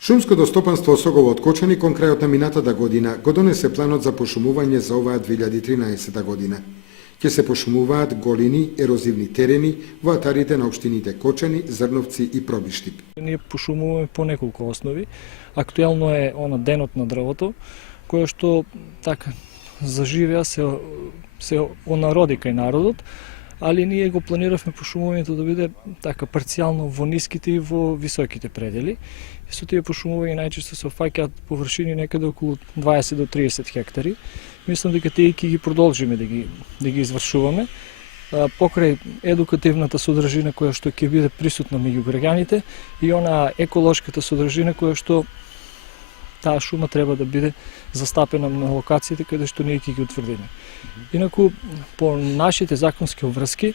Шумското стопанство Осогово од Кочани кон крајот на минатата година го донесе планот за пошумување за оваа 2013 година. Ќе се пошумуваат голини ерозивни терени во атарите на општините Кочани, Зрновци и Пробиштип. Ние пошумуваме по неколку основи. Актуелно е денот на дрвото, кој што така заживеа се онароди кај народот, али ние го планиравме пошумувањето да биде така парцијално во ниските и во високите предели. И со тие пошумувања најчесто се опфаќаат површини некаде околу 20 до 30 хектари. Мислам дека тие ќе ги продолжиме да ги извршуваме покрај едукативната содржина која што ќе биде присутна меѓу граѓаните и она еколошката содржина која што таа шума треба да биде застапена на локациите каде што ние ќе ги утврдиме. Инаку, по нашите законски обврски,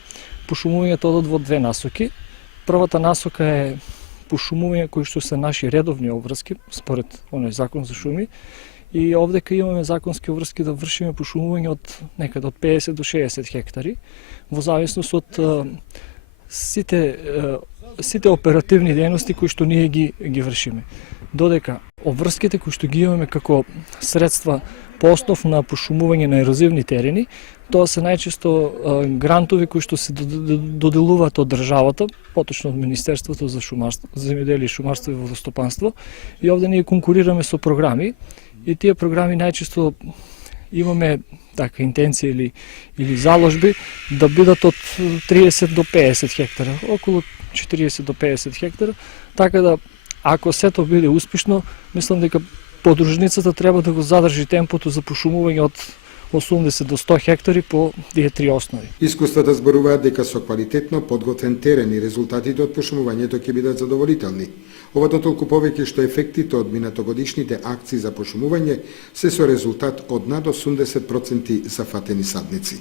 пошумувањето одат во две насоки. Првата насока е пошумување кои што се наши редовни обврски, според оној закон за шуми, и овдека имаме законски обврски да вршиме пошумување од некаде од 50 до 60 хектари, во зависност од сите оперативни дејности кои што ние ги вршиме. Додека обврските кои што ги имаме како средства по основ на пошумување на ерозивни терени, тоа се најчесто грантови кои што се доделуваат од државата, поточно од Министерството за шумарство, земјоделие, шумарство и водостопанство, и овде ние конкурираме со програми и тие програми најчесто имаме така интенција или заложби да бидат од 30 до 50 хектара, околу 40 до 50 хектара, така да ако сето биде успешно, мислам дека подружницата треба да го задржи темпото за пошумување од 80 до 100 хектари по тие три основи. Искуствата зборуваат дека со квалитетно подготвен терен и резултатите од пошумувањето ќе бидат задоволителни. Ова дотолку повеќе што ефектите од минатогодишните акции за пошумување се со резултат од над 80% зафатени садници.